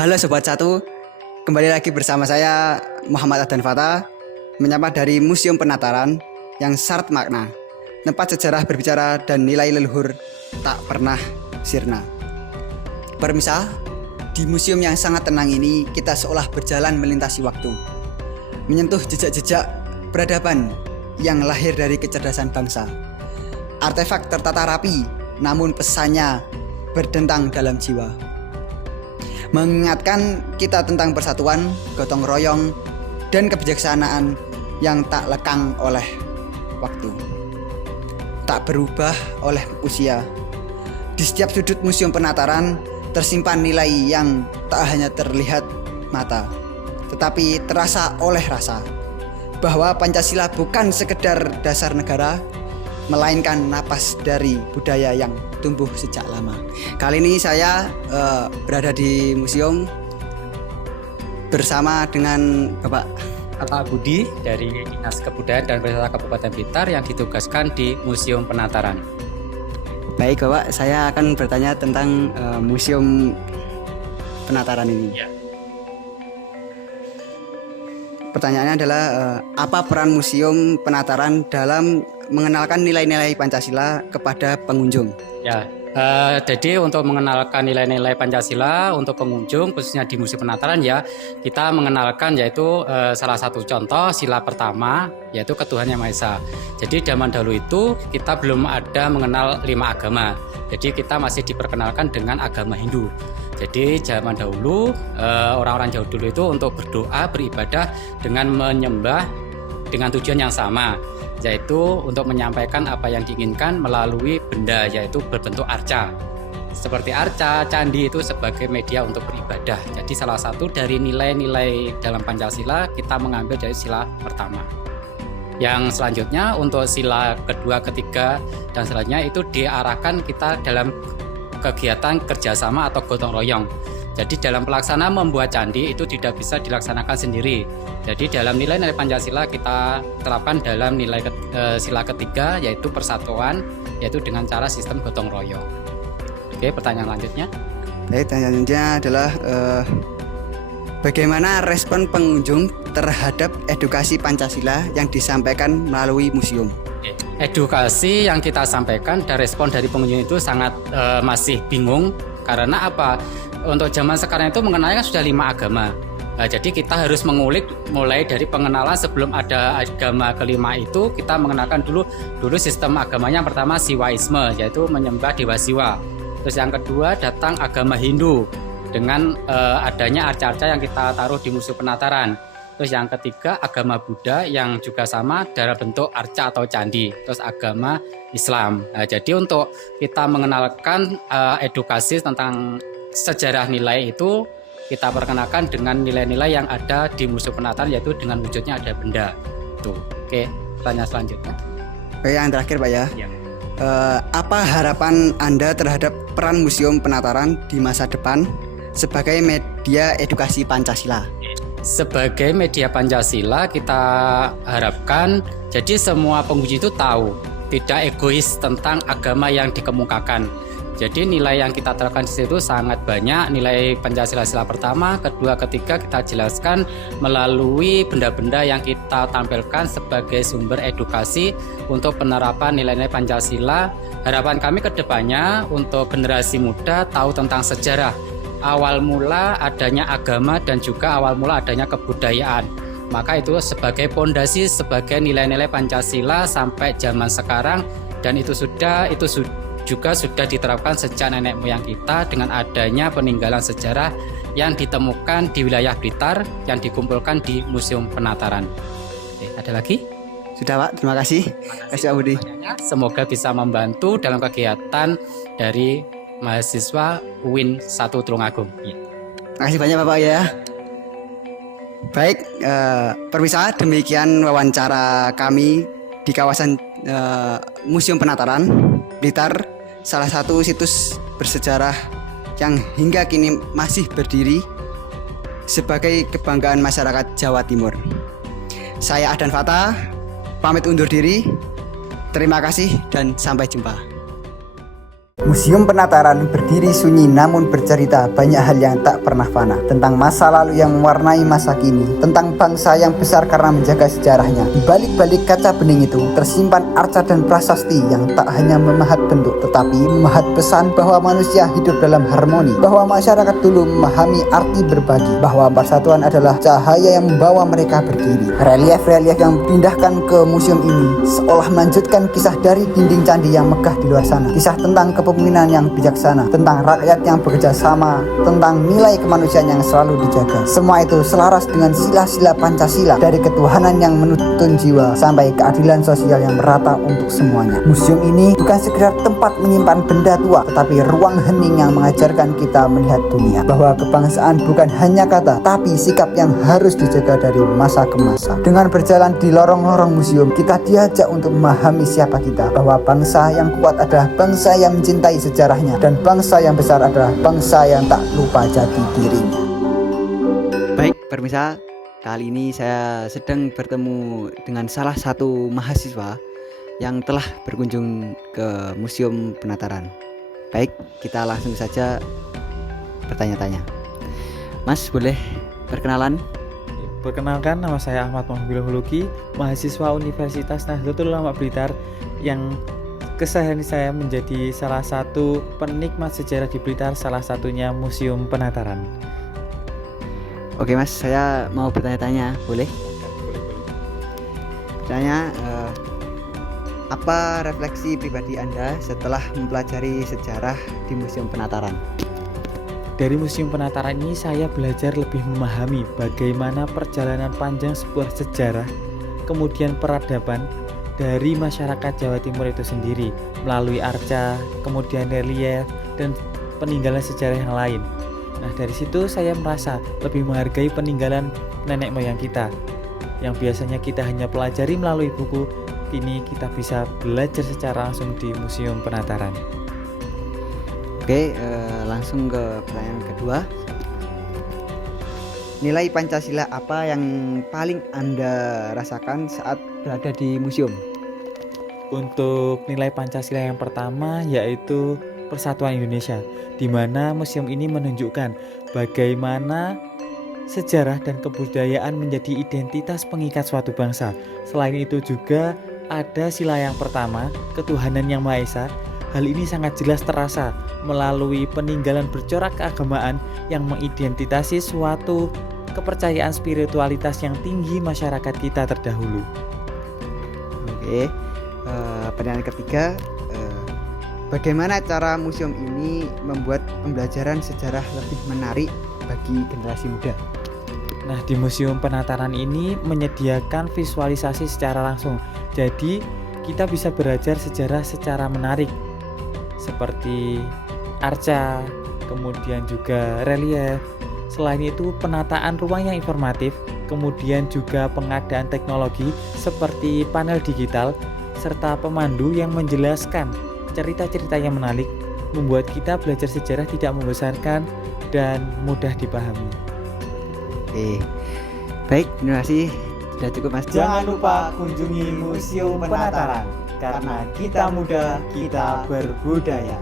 Halo Sobat Satu, kembali lagi bersama saya Muhammad Adhan Fata, menyapa dari Museum Penataran yang syarat makna, tempat sejarah berbicara dan nilai leluhur tak pernah sirna. Permisah, di museum yang sangat tenang ini kita seolah berjalan melintasi waktu, menyentuh jejak-jejak peradaban yang lahir dari kecerdasan bangsa. Artefak tertata rapi, namun pesannya berdentang dalam jiwa, mengingatkan kita tentang persatuan, gotong royong, dan kebijaksanaan yang tak lekang oleh waktu, tak berubah oleh usia. Di setiap sudut Museum Penataran tersimpan nilai yang tak hanya terlihat mata, tetapi terasa oleh rasa, bahwa Pancasila bukan sekedar dasar negara, melainkan napas dari budaya yang tumbuh sejak lama. Kali ini saya berada di museum bersama dengan Bapak Budi dari Dinas Kebudayaan dan Pariwisata Kabupaten Blitar yang ditugaskan di Museum Penataran. Baik Bapak, saya akan bertanya tentang Museum Penataran ini. Ya. Pertanyaannya adalah apa peran Museum Penataran dalam mengenalkan nilai-nilai Pancasila kepada pengunjung? Ya, jadi untuk mengenalkan nilai-nilai Pancasila untuk pengunjung khususnya di Museum Penataran ya, kita mengenalkan yaitu salah satu contoh sila pertama yaitu ketuhanan yang Maha Esa. Jadi zaman dahulu itu kita belum ada mengenal 5 agama. Jadi kita masih diperkenalkan dengan agama Hindu. Jadi zaman dahulu orang-orang jauh dulu itu untuk berdoa, beribadah dengan menyembah dengan tujuan yang sama, yaitu untuk menyampaikan apa yang diinginkan melalui benda, yaitu berbentuk arca. Seperti arca, candi itu sebagai media untuk beribadah. Jadi salah satu dari nilai-nilai dalam Pancasila kita mengambil dari sila pertama. Yang selanjutnya untuk sila kedua, ketiga, dan selanjutnya itu diarahkan kita dalam kegiatan kerjasama atau gotong royong. Jadi dalam pelaksanaan membuat candi itu tidak bisa dilaksanakan sendiri. Jadi dalam nilai-nilai Pancasila kita terapkan dalam nilai sila ketiga yaitu persatuan, yaitu dengan cara sistem gotong royong. Oke, pertanyaan lanjutnya. Baik, pertanyaannya adalah bagaimana respon pengunjung terhadap edukasi Pancasila yang disampaikan melalui museum? Edukasi yang kita sampaikan dan respon dari pengunjung itu sangat masih bingung karena apa? Untuk zaman sekarang itu mengenalnya sudah 5 agama. Nah, jadi kita harus mengulik mulai dari pengenalan sebelum ada agama kelima itu kita mengenalkan dulu sistem agamanya. Yang pertama Siwaisme, yaitu menyembah dewa Siwa. Terus yang kedua datang agama Hindu dengan adanya arca-arca yang kita taruh di Museum Penataran. Terus yang ketiga agama Buddha yang juga sama dalam bentuk arca atau candi. Terus agama Islam. Nah, jadi untuk kita mengenalkan edukasi tentang sejarah nilai itu kita perkenalkan dengan nilai-nilai yang ada di Museum Penataran, yaitu dengan wujudnya ada benda. Tuh. Oke, pertanyaan selanjutnya. Oke, yang terakhir Pak ya. Ya. Apa harapan Anda terhadap peran Museum Penataran di masa depan sebagai media edukasi Pancasila? Sebagai media Pancasila kita harapkan jadi semua pengunjung itu tahu, tidak egois tentang agama yang dikemukakan. Jadi nilai yang kita terapkan di situ sangat banyak. Nilai Pancasila sila pertama, kedua, ketiga kita jelaskan melalui benda-benda yang kita tampilkan sebagai sumber edukasi untuk penerapan nilai-nilai Pancasila. Harapan kami ke depannya untuk generasi muda tahu tentang sejarah awal mula adanya agama dan juga awal mula adanya kebudayaan. Maka itu sebagai pondasi, sebagai nilai-nilai Pancasila sampai zaman sekarang, dan itu juga sudah diterapkan sejak nenek moyang kita dengan adanya peninggalan sejarah yang ditemukan di wilayah Blitar yang dikumpulkan di Museum Penataran. Oke, ada lagi? Sudah Pak, terima kasih. Terima kasih Pak Budi. Semoga bisa membantu dalam kegiatan dari mahasiswa UIN 1 Tulungagung. Terima kasih banyak Bapak ya. Baik, permisah demikian wawancara kami di kawasan Museum Penataran Blitar, salah satu situs bersejarah yang hingga kini masih berdiri sebagai kebanggaan masyarakat Jawa Timur. Saya Adhan Fata, pamit undur diri. Terima kasih dan sampai jumpa. Museum Penataran berdiri sunyi namun bercerita banyak hal yang tak pernah fana. Tentang masa lalu yang mewarnai masa kini, tentang bangsa yang besar karena menjaga sejarahnya. Di balik-balik kaca bening itu tersimpan arca dan prasasti yang tak hanya memahat bentuk, tetapi memahat pesan bahwa manusia hidup dalam harmoni, bahwa masyarakat dulu memahami arti berbagi, bahwa persatuan adalah cahaya yang membawa mereka berdiri. Relief-relief yang dipindahkan ke museum ini seolah melanjutkan kisah dari dinding candi yang megah di luar sana. Kisah tentang kepemimpinan yang bijaksana, tentang rakyat yang bekerja sama, tentang nilai kemanusiaan yang selalu dijaga. Semua itu selaras dengan sila-sila Pancasila, dari ketuhanan yang menuntun jiwa sampai keadilan sosial yang merata untuk semuanya. Museum ini bukan sekedar tempat menyimpan benda tua, tetapi ruang hening yang mengajarkan kita melihat dunia, bahwa kebangsaan bukan hanya kata, tapi sikap yang harus dijaga dari masa ke masa. Dengan berjalan di lorong-lorong museum, kita diajak untuk memahami siapa kita, bahwa bangsa yang kuat adalah bangsa yang mencintai sejarahnya, dan bangsa yang besar adalah bangsa yang tak lupa jati dirinya. Baik, pemirsa, kali ini saya sedang bertemu dengan salah satu mahasiswa yang telah berkunjung ke Museum Penataran. Baik, kita langsung saja bertanya-tanya. Mas, boleh perkenalan? Perkenalkan, nama saya Ahmad Mahmudul Huluki, mahasiswa Universitas Nahdlatul Ulama Blitar, yang keseharian saya menjadi salah satu penikmat sejarah di Blitar, salah satunya Museum Penataran. Oke Mas, saya mau bertanya-tanya, boleh? Tanya, apa refleksi pribadi Anda setelah mempelajari sejarah di Museum Penataran? Dari Museum Penataran ini saya belajar lebih memahami bagaimana perjalanan panjang sebuah sejarah, kemudian peradaban dari masyarakat Jawa Timur itu sendiri, melalui arca, kemudian relief, dan peninggalan sejarah yang lain. Nah, dari situ saya merasa lebih menghargai peninggalan nenek moyang kita, yang biasanya kita hanya pelajari melalui buku, kini kita bisa belajar secara langsung di Museum Penataran. Oke, langsung ke pertanyaan kedua. Nilai Pancasila apa yang paling Anda rasakan saat berada di museum? Untuk nilai Pancasila yang pertama yaitu Persatuan Indonesia, di mana museum ini menunjukkan bagaimana sejarah dan kebudayaan menjadi identitas pengikat suatu bangsa. Selain itu juga ada sila yang pertama, ketuhanan yang Maha Esa. Hal ini sangat jelas terasa melalui peninggalan bercorak keagamaan yang mengidentitasi suatu kepercayaan spiritualitas yang tinggi masyarakat kita terdahulu. Oke, pertanyaan ketiga, bagaimana cara museum ini membuat pembelajaran sejarah lebih menarik bagi generasi muda? Nah, di Museum Penataran ini menyediakan visualisasi secara langsung, jadi kita bisa belajar sejarah secara menarik, seperti arca, kemudian juga relief. Selain itu, penataan ruang yang informatif, kemudian juga pengadaan teknologi seperti panel digital, serta pemandu yang menjelaskan cerita-cerita yang menarik, membuat kita belajar sejarah tidak membosankan dan mudah dipahami. Oke, baik, terima kasih. Sudah cukup Mas. Jangan lupa kunjungi Museum Penataran, karena kita muda, kita berbudaya.